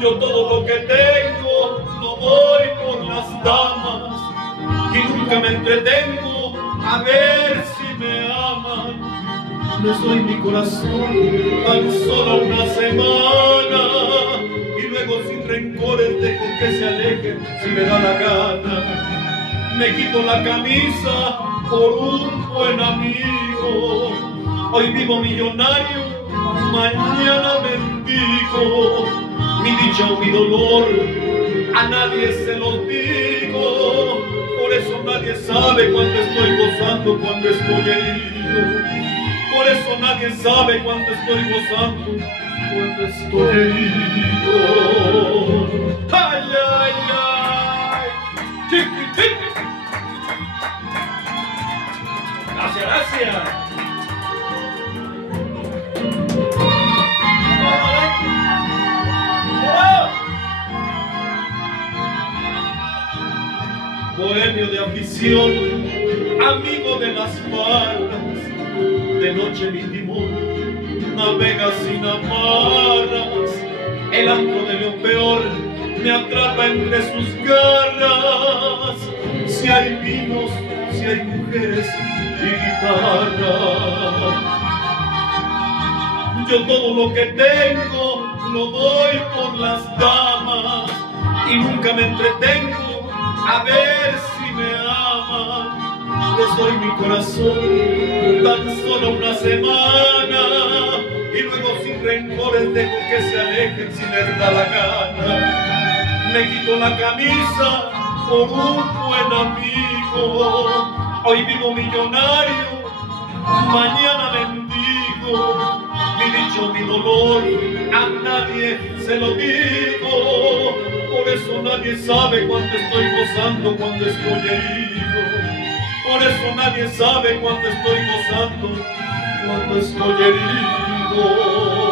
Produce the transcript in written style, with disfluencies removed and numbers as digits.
Yo todo lo que tengo lo doy por las damas y nunca me entretengo a ver si me aman. Les doy mi corazón tan solo una semana y luego sin rencores dejo que se alejen si me da la gana. Me quito la camisa por un buen amigo. Hoy vivo millonario, mañana mendigo. Mi dicha o mi dolor a nadie se los digo. Por eso nadie sabe cuando estoy gozando, cuando estoy herido. Por eso nadie sabe cuando estoy gozando, cuando estoy herido. ¡Ay, ay, ay! ¡Chiqui, chiqui! Gracias, gracias. Bohemio de afición, amigo de las barras, de noche mi timón navega sin amarras. El antro de lo peor me atrapa entre sus garras. Si hay vinos, si hay mujeres y guitarra. Yo todo lo que tengo lo doy por las damas y nunca me entretengo a ver si me aman. Les doy mi corazón tan solo una semana y luego sin rencores dejo que se alejen si les da la gana. Me quito la camisa por un buen amigo. Hoy vivo millonario, mañana mendigo. Mi dicho, mi dolor, a nadie se lo digo. Por eso nadie sabe cuando estoy gozando, cuando estoy herido. Por eso nadie sabe cuando estoy gozando, cuando estoy herido.